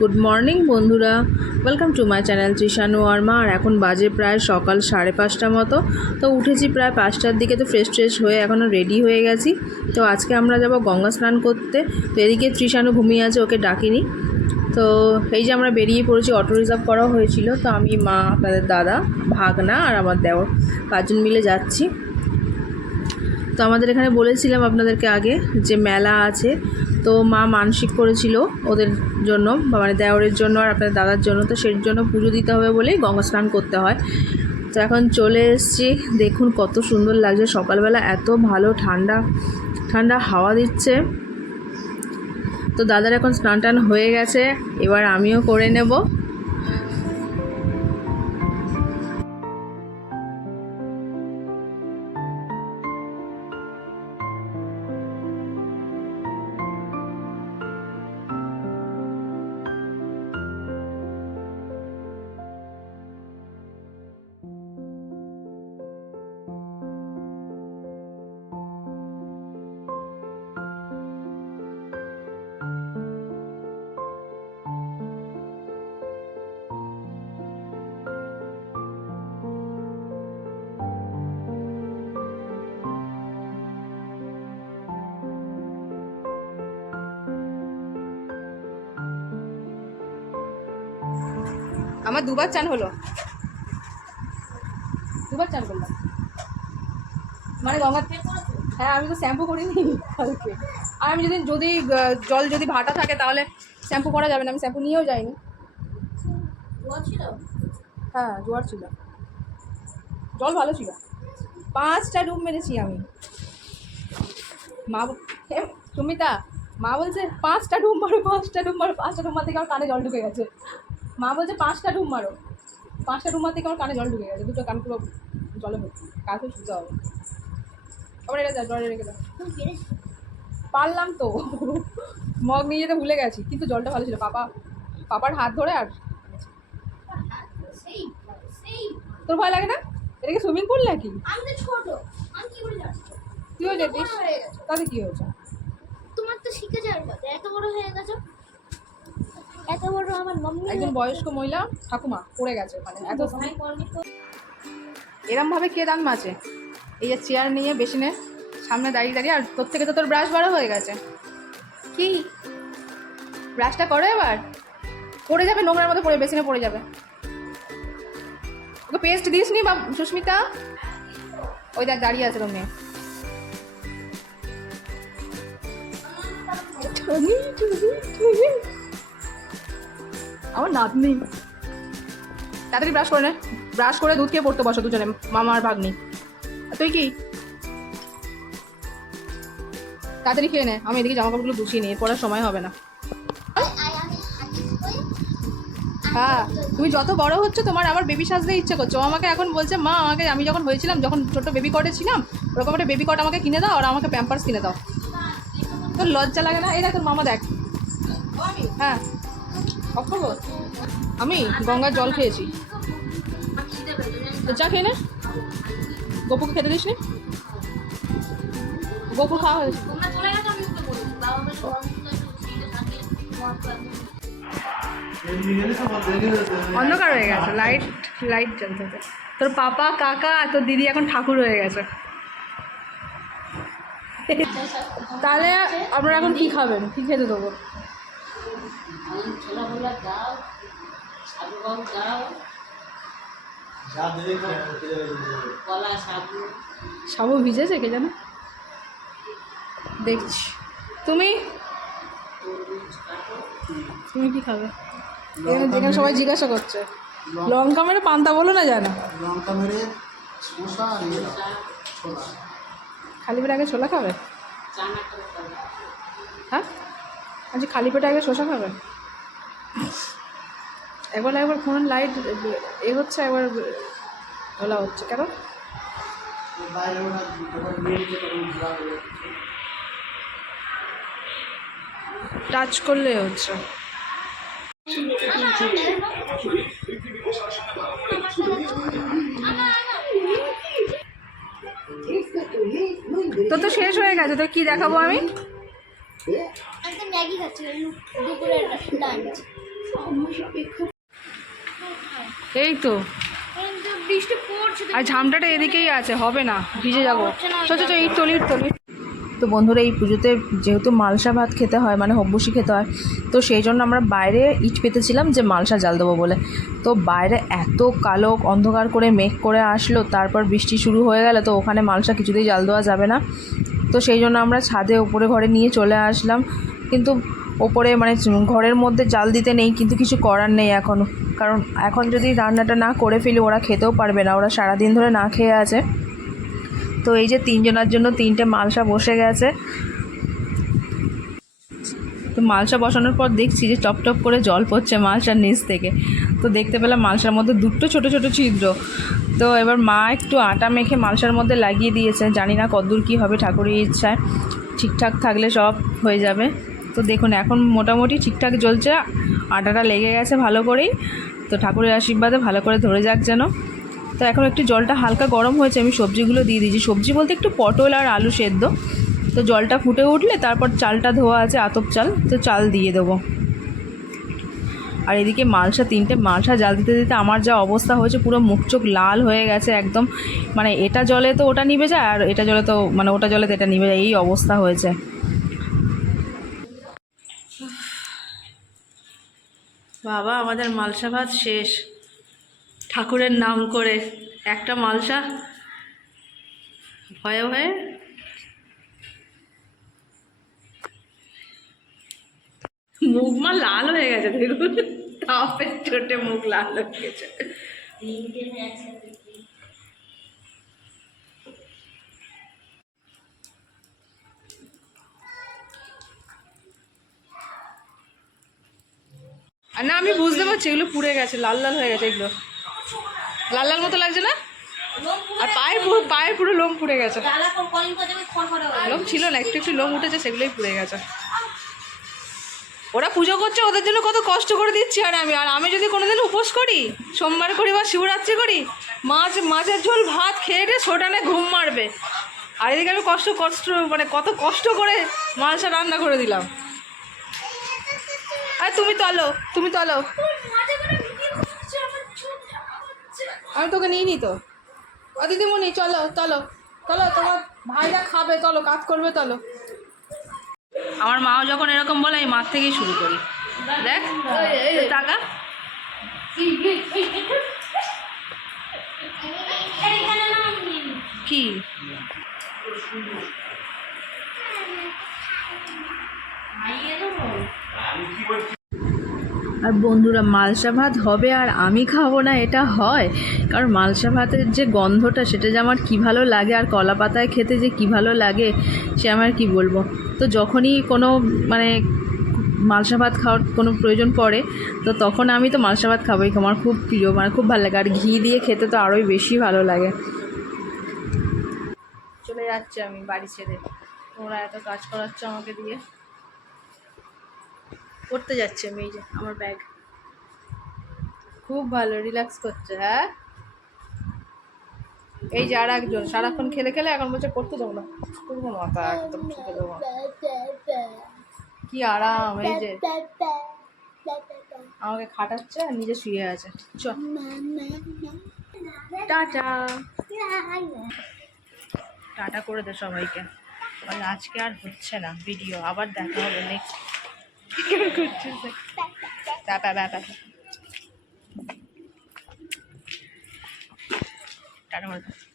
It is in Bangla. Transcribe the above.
গুড মর্নিং বন্ধুরা। Welcome to my channel Trishanu Varma আর এখন বাজে প্রায় সকাল সাড়ে পাঁচটা মতো। তো উঠেছি প্রায় পাঁচটার দিকে, তো ফ্রেশ ট্রেশ হয়ে এখনও রেডি হয়ে গেছি। তো আজকে আমরা যাব গঙ্গা স্নান করতে। তো এদিকে তৃষানু ঘুমিয়ে আছে, ওকে ডাকিনি। তো এই যে আমরা বেরিয়ে পড়েছি অটো রিজার্ভ করা হয়েছিল। তো আমি, মা আপনাদের দাদা, ভাগনা আর আমার দেওর পাঁচজন মিলে যাচ্ছি। তো আমাদের এখানে বলেছিলাম আপনাদেরকে আগে যে মেলা আছে তো মা মানসিক করেছিল ওদের জন্য মানে দেওরের জন্য আর আপনার দাদার জন্য, তো সেই জন্য পুজো দিতে হবে বলেই গঙ্গা স্নান করতে হয়। তো এখন চলে এসেছি, দেখুন কত সুন্দর লাগছে, সকালবেলা এত ভালো ঠান্ডা ঠান্ডা হাওয়া দিচ্ছে। তো দাদার এখন স্নান টান হয়ে গেছে, এবার আমিও করে নেব। আমার দুবার চান হলো। দুবার চান করলাম। মানে গঙ্গা হ্যাঁ আমি তো শ্যাম্পু করিনি কালকে। আর আমি যদি যদি জল যদি ভাটা থাকে তাহলে শ্যাম্পু করা যাবে না আমি শ্যাম্পু নিয়েও যাইনি। হ্যাঁ জোয়ার ছিল। জল ভালো ছিল। পাঁচটা ডুব মেরেছি আমি। মা সুমিতা মা বলছে পাঁচটা ডুব মারো পাঁচটা ডুব মারো পাঁচটা ডুব মারতে আমার কানে জল ঢুকে গেছে। মা বলছে পাঁচটা ডুব মারো। পাঁচটা ডুব মারতে আমার কানে জল ঢুকে গেছে দুটো কান পুরো জলে ভর্তি। কাছে শুতে হবে। আবার এটা জলে রেখে দাও। পারলাম তো। মগ নিয়ে যেতে ভুলে গেছি কিন্তু জলটা ভালো ছিল। পাপা পাপার হাত ধরে আর তোর ভয় লাগে না? এটা কি সুইমিং পুল নাকি? তুইও যেতিস। তাতে কি হয়েছে? তোমার তো শিখে যাওয়ার কথা। এত বড় হয়ে গেছো। এত বড় আমার মাম্মি একজন বয়স্ক মহিলা ঠাকুমা পড়ে গেছে ওখানে। এত এরম ভাবে কে দান মাছে এই যে চেয়ার নিয়ে বেসিনে সামনে দাঁড়িয়ে দাঁড়িয়ে আর তোর থেকে তো তোর ব্রাশ বড় হয়ে গেছে। কি? ব্রাশটা করো এবার। পড়ে যাবে নোংরার মধ্যে পড়ে বেসিনে পড়ে যাবে। ওকে পেস্ট দিস নি বা সুস্মিতা? ওই দেখ দাঁড়িয়ে আছে তোর মেয়ে আমার নাতনি। তাড়াতাড়ি ব্রাশ করে নে। ব্রাশ করে দুধ খেয়ে পড়তে বসো দুজনে মামা আর ভাগ্নি তুই কি? তাড়াতাড়ি খেয়ে নে, আমি এদিকে জামা কাপড়গুলো গুছিয়ে নিই পড়ার সময় হবে না। হ্যাঁ তুমি যত বড় হচ্ছে, তোমার আমার বেবি সাজতে ইচ্ছে করছ। আমাকে এখন বলছে, মা, আমাকে, আমি যখন হয়েছিলাম, যখন ছোট বেবি কটে ছিলাম, ওরকম একটা বেবি কট আমাকে কিনে দাও আর আমাকে প্যাম্পার্স কিনে দাও। তোর লজ্জা লাগে না? এই দেখ তোর মামা দেখ। হ্যাঁ। করব আমি গঙ্গার জল খেয়েছি। যা খেয়ে নে। গপুকে খেতে দিস নি গপু খাওয়া হয়েছে। অন্ধকার হয়ে গেছে লাইট লাইট জ্বলতেছে তোর পাপা, কাকা আর তোর দিদি এখন ঠাকুর হয়ে গেছে। তাহলে আপনারা এখন কি খাবেন? কি খেতে দেবো? ছোলা মোলা দাও সাবু গম দাও কলা সাবু সাবু ভিজেছে কে জানে দেখছি। তুমি? তুমি কি খাবে? যেখানে সবাই জিজ্ঞাসা করছে। লঙ্কা মেরে পান্তা বলো না জানো? লঙ্কা মেরে শসা আর ইয়ে ছোলা। খালি পেটে আগে ছোলা খাবে? হ্যাঁ? আচ্ছা খালি পেটে আগে শসা খাবে? একবার একবার ফোন লাইট, এ হচ্ছে একবার, ওলা হচ্ছে, কেন। টাচ করলে হচ্ছে। তো তো শেষ হয়ে গেছে তো কি দেখাবো আমি? ম্যাগি খাচ্ছি, দুপুরের এই তো। আর ঝামটাটা এদিকেই আছে, হবে না, ভিজে যাব। চ ইট তোল ইট তো বন্ধুরা, এই পুজোতে যেহেতু মালসা ভাত খেতে হয় মানে হব্বসি খেতে হয়, তো সেই জন্য আমরা বাইরে ইট পেতেছিলাম যে মালসা জাল দেবো বলে। তো বাইরে এত কালো অন্ধকার করে মেঘ করে আসলো, তারপর বৃষ্টি শুরু হয়ে গেল তো ওখানে মালসা কিছুতেই জাল দেওয়া যাবে না। তো সেই জন্য আমরা ছাদে ওপরে ঘরে নিয়ে চলে আসলাম। কিন্তু ওপরে মানে ঘরের মধ্যে জাল দিতে নেই, কিন্তু কিছু করার নেই এখনও কারণ এখন যদি রান্নাটা না করে ফেলি, ওরা খেতেও পারবে না। ওরা সারাদিন ধরে না খেয়ে আছে। তো এই যে তিনজনের জন্য তিনটে মালসা বসে গেছে। তো মালসা বসানোর পর দেখছি যে টপ টপ করে জল পড়ছে মালসার নিচ থেকে। তো দেখতে পেলাম মালসার মধ্যে দুটো ছোট ছোট ছিদ্র। তো এবার মা একটু আটা মেখে মালসার মধ্যে লাগিয়ে দিয়েছে। জানি না কদ্দূর কী হবে, ঠাকুরের ইচ্ছায় ঠিকঠাক থাকলে সব হয়ে যাবে। তো দেখুন, এখন মোটামুটি ঠিকঠাক জ্বলছে আটাটা লেগে গেছে ভালো করেই। তো ঠাকুরের আশীর্বাদে ভালো করে ধরে যাক যেন। তো এখন একটু জলটা হালকা গরম হয়েছে, আমি সবজিগুলো দিয়ে দিয়েছি। সবজি বলতে একটু পটল আর আলু সেদ্ধ। তো জলটা ফুটে উঠলে তারপর চালটা ধোয়া আছে, আতপ চাল। তো চাল দিয়ে দেবো। আর এদিকে মালসা, তিনটে মালসা জাল দিতে দিতে আমার যা অবস্থা হয়েছে, পুরো মুখ চোখ লাল হয়ে গেছে একদম। মানে এটা জলে তো ওটা নিবে যায়, আর এটা জলে তো মানে ওটা জলে তো এটা নিবে যায়, এই অবস্থা হয়েছে। বাবা, আমাদের মালসা ভাত শেষ। ঠাকুরের নাম করে। একটা মালসা? ভয়ে ভয়ে? মুখ মা লাল হয়ে গেছে, দেখুন। তাপের মুখ লাল হয়ে গেছে। না, আমি বুঝতে পারছি, এগুলো পুড়ে গেছে, লাল লাল হয়ে গেছে এগুলো। লাল লাল মতো লাগছে না? আর পায়ে পুরো পুরো লোম পুড়ে গেছে। লোম ছিল না, একটু একটু লোম উঠেছে, সেগুলোই পুড়ে গেছে। ওরা পুজো করছে, ওদের জন্য কত কষ্ট করে দিচ্ছি আর আমি। আর আমি যদি কোনোদিন উপোস করি, সোমবার করি বা শিবরাত্রি করি, মাছ মাছের ঝোল, ভাত খেয়ে রে সোটানে ঘুম মারবে। আর এদিকে আমি কষ্ট কষ্ট মানে কত কষ্ট করে মালসা রান্না করে দিলাম। আর তুমি তলো তুমি তলো। আমি তোকে নিই নি তো। ও দিদিমণি চলো চলো চলো তোমার ভাইরা খাবে চলো কাজ করবে চলো আমার মাও যখন এরকম বলে আমি মার থেকেই শুরু করি। দেখ টাকা নাম নিন কি দেবো আর বন্ধুরা, মালসা ভাত হবে আর আমি খাব না, এটা হয়। কারণ মালসা ভাতের যে গন্ধটা, সেটা যে আমার কী ভালো লাগে আর কলা পাতায় খেতে যে কী ভালো লাগে, সে আমার কি বলব? তো যখনই কোনো মানে মালসা ভাত খাওয়ার কোনো প্রয়োজন পড়ে, তো তখন আমি তো মালসা ভাত খাবোই আমার খুব প্রিয় মানে খুব ভালো লাগে। আর ঘি দিয়ে খেতে তো আরোই বেশি ভালো লাগে। চলে যাচ্ছে আমি বাড়ি ছেড়ে। তোমরা এত কাজ করাচ্ছ আমাকে দিয়ে। পড়তে যাচ্ছে আমি এই যে, আমার ব্যাগ খুব ভালো রিল্যাক্স করছে হ্যাঁ? এই যে আর একজন সারাক্ষণ খেলে খেলে এখন বলছে পড়তে দেবো না। করব মাথা একদম শুকে দেবো। কি আরাম, এই যে। আমাকে খাটাচ্ছে আর নিজে শুয়ে আছে। চ টাটা। টাটা করে দে সবাইকে। আজকে আর হচ্ছে না ভিডিও আবার দেখা হবে নেক্সট কেমন করছিস টাটা করে দে।